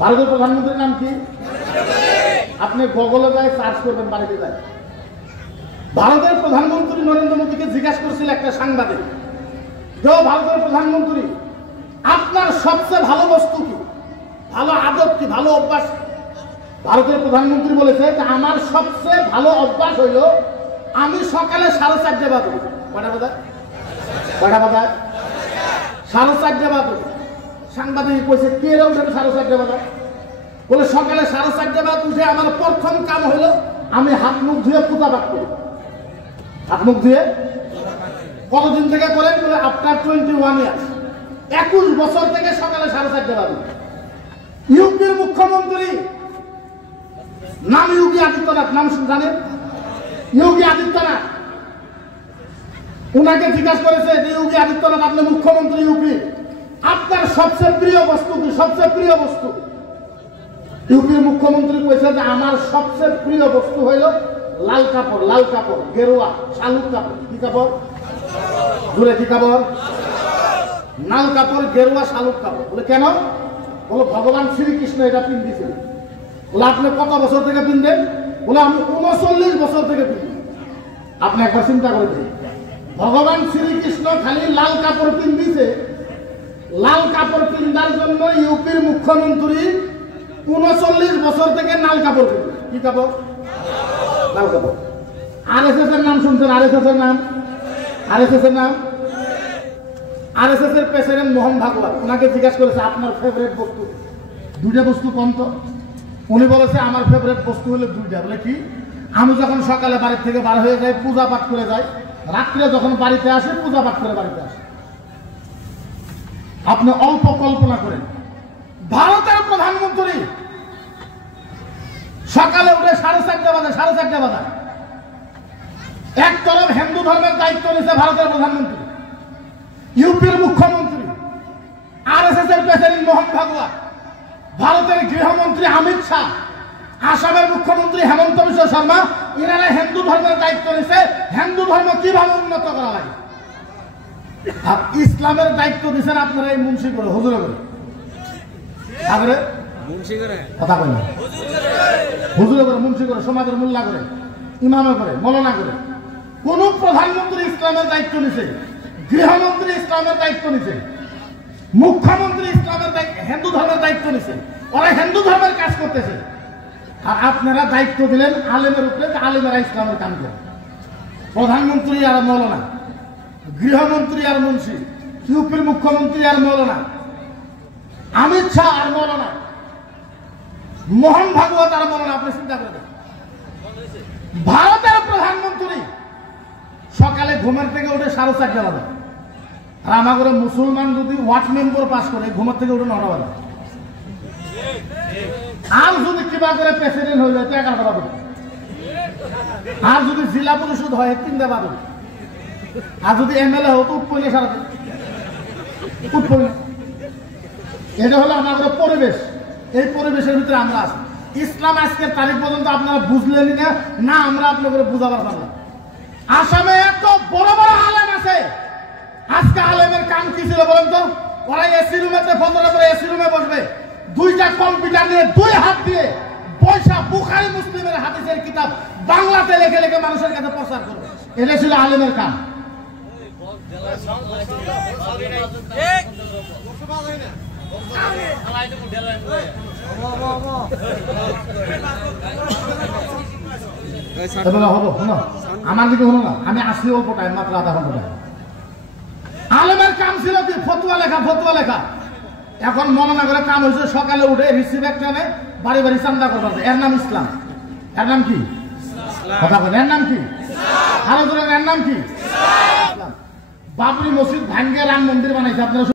ভারতের প্রধানমন্ত্রীর নাম কি? আপনি গুগলে যায় সার্চ করবেন, বাড়িতে যায়। ভারতের প্রধানমন্ত্রী নরেন্দ্র মোদীকে জিজ্ঞাসা করছিল একটা সাংবাদিক, যে ভারতের প্রধানমন্ত্রী আপনার সবচেয়ে ভালো বস্তু কি, ভালো আদত কি, ভালো অভ্যাস? ভারতের প্রধানমন্ত্রী বলেছে যে আমার সবচেয়ে ভালো অভ্যাস হইল আমি সকালে 4:30 বাজে, কয়টা বাজায়? 4:30 বাজে। সাংবাদিক কইছে কে রে উঠে 4:30 বাজে? বলে সকালে 4:30 বাজে উঠে আমার প্রথম কাম হলো আমি হাত মুখ ধুয়ে পূজা পাঠ করি। হাত মুখ ধুয়ে কতদিন থেকে করেন? বলে আফটার 21 ইয়ার্স, 21 বছর থেকে সকালে 4:30 বাজে। ইউপির মুখ্যমন্ত্রী নাম যোগী আদিত্যনাথ, নাম জানেন? যোগী আদিত্যনাথ, উনাকে জিজ্ঞাসা করেছে যে যোগী আদিত্যনাথ আপনি মুখ্যমন্ত্রী ইউপি, আপনার সবচেয়ে প্রিয় বস্তু কি, সবচেয়ে প্রিয় বস্তু? ইউপির মুখ্যমন্ত্রী কইছে যে আমার সবচেয়ে প্রিয় বস্তু হইল লাল কাপড়, লাল কাপড়, গেরুয়া শালুক কাপড়। কি কাপড়? জুড়ে কি কাপড়? লাল কাপড়, গেরুয়া শালুক কাপড়। বলে কেন? বলে ভগবান শ্রীকৃষ্ণ এটা পিন্ধিয়েছিলেন। বলে আপনি কত বছর থেকে পিনবেন? বলে আমি 39 বছর থেকে পিনি। আপনি একবার চিন্তা করে দিন, ভগবান শ্রীকৃষ্ণ খালি লাল কাপড় পিন্ধিছে, লাল কাপড় পিন্ধার জন্য ইউপির মুখ্যমন্ত্রী 39 বছর থেকে লাল কাপড় পিনবে। কি কাপড়? লাল কাপড়। আরএসএস এর নাম শুনছেন? আরএসএস এর নাম, আরএসএস এর নাম, আরএসএস এর প্রেসিডেন্ট মোহন ভাগবত, ওনাকে জিজ্ঞাসা করেছে আপনার ফেভারিট বস্তু? দুইটা বস্তু কোন তো? উনি বলেছে আমার ফেভারিট বস্তু হলো দুইটা। বলে কি? আমি যখন সকালে বাড়ি থেকে বার হয়ে যাই পূজা পাঠ করে যাই, রাত্রে যখন বাড়িতে আসে পূজা পাঠ করে বাড়িতে আসে। আপনি অল্প কল্পনা করেন, ভারতের প্রধানমন্ত্রী সকালে উঠে 4:30 বাজে, 4:30 বাজে এক তরফ হিন্দু ধর্মের দায়িত্ব নিয়েছে ভারতের প্রধানমন্ত্রী, ইউপির মুখ্যমন্ত্রী, আরএসএস এর প্রেসিডেন্ট মোহন ভাগবত, ভারতের গৃহমন্ত্রী অমিত শাহ, আসামের মুখ্যমন্ত্রী হেমন্ত বিশ্ব শর্মা, ইনারা হিন্দু ধর্মের দায়িত্ব নিয়েছে হিন্দু ধর্ম কিভাবে উন্নত করা লাগে। আর ইসলামের দায়িত্ব দিচ্ছেন আপনারা এই মুন্সি করে, হুজুরে করে। কথা বলেন, হুজুরে করে, মুন্সি করে, সমাজের মোল্লা করে, ইমামে করে, মৌলানা করে। কোন প্রধানমন্ত্রী ইসলামের দায়িত্ব নিছে? গৃহমন্ত্রী ইসলামের দায়িত্ব নিছে, মুখ্যমন্ত্রী ইসলামের হিন্দু ধর্মের দায়িত্ব নিছে, ওরা হিন্দু ধর্মের কাজ করতেছে। আর আপনারা দায়িত্ব দিলেন আলেমের উপরে, আলেমেরা ইসলামের কাম করে। প্রধানমন্ত্রী আর মৌলানা, গৃহমন্ত্রী আর মুন্সি, ইউপির মুখ্যমন্ত্রী আর মৌলানা, অমিত শাহ আর মৌলানা, মোহন ভাগবত আর মৌলানা। আপনি চিন্তা করে দেন, ভারতের প্রধানমন্ত্রী সকালে ঘুমের থেকে উঠে 4:30 বাজে। আর আমাদের মুসলমান যদি ওয়ার্ড মেম্বার পাস করে ঘুমের থেকে উঠে 9টা বাজে। আর যদি কিবা করে প্রেসিডেন্ট হয়ে যায় তো 11টা বাজে। আর যদি জেলা পরিষদ হয় 3টা বাজে। আর যদি এমএলএ হয় তো উৎপন্ন সারাতে উৎপন্ন। এটা হলো আমাদের পরিবেশ। এই পরিবেশের ভিতরে আমরা আছি। ইসলাম আজকের তারিখ পর্যন্ত আপনারা বুঝলেনই না, না আমরা আপনাদের বুঝাবার পারলাম। আসামে এত বড় বড় আলেম আছে, আজকে আলেমের কাম কি ছিল বলেন তো? ওরা এসি রুমেতে ফজরের পরে এসি রুমে বসবে, 2টা কম্পিউটার নিয়ে 2 হাত দিয়ে পয়সা বুখারী মুসলিমের হাদিসের কিতাব বাংলাতে লিখে লিখে মানুষের কাছে প্রচার করবে। এটা ছিল আলেমের কাম। আমার দিকে হলো না, আমি আসি অল্প টাইম, মাত্র আধা ঘন্টা টাইম। আলেমের কাম ছিল কি? ফতুয়া লেখা, ফতুয়া লেখা। এখন মনে করে কাম হয়েছে সকালে উঠে রিসিভ একটা নেই, বাড়ি বাড়ি চান্দা করবার। এর নাম ইসলাম। এর নাম কি? কথা বলেন, এর নাম কি? আরো ধরেন, এর নাম কি? বাবরি মসজিদ ভাঙ্গে রাম মন্দির বানাইছে আপনারা।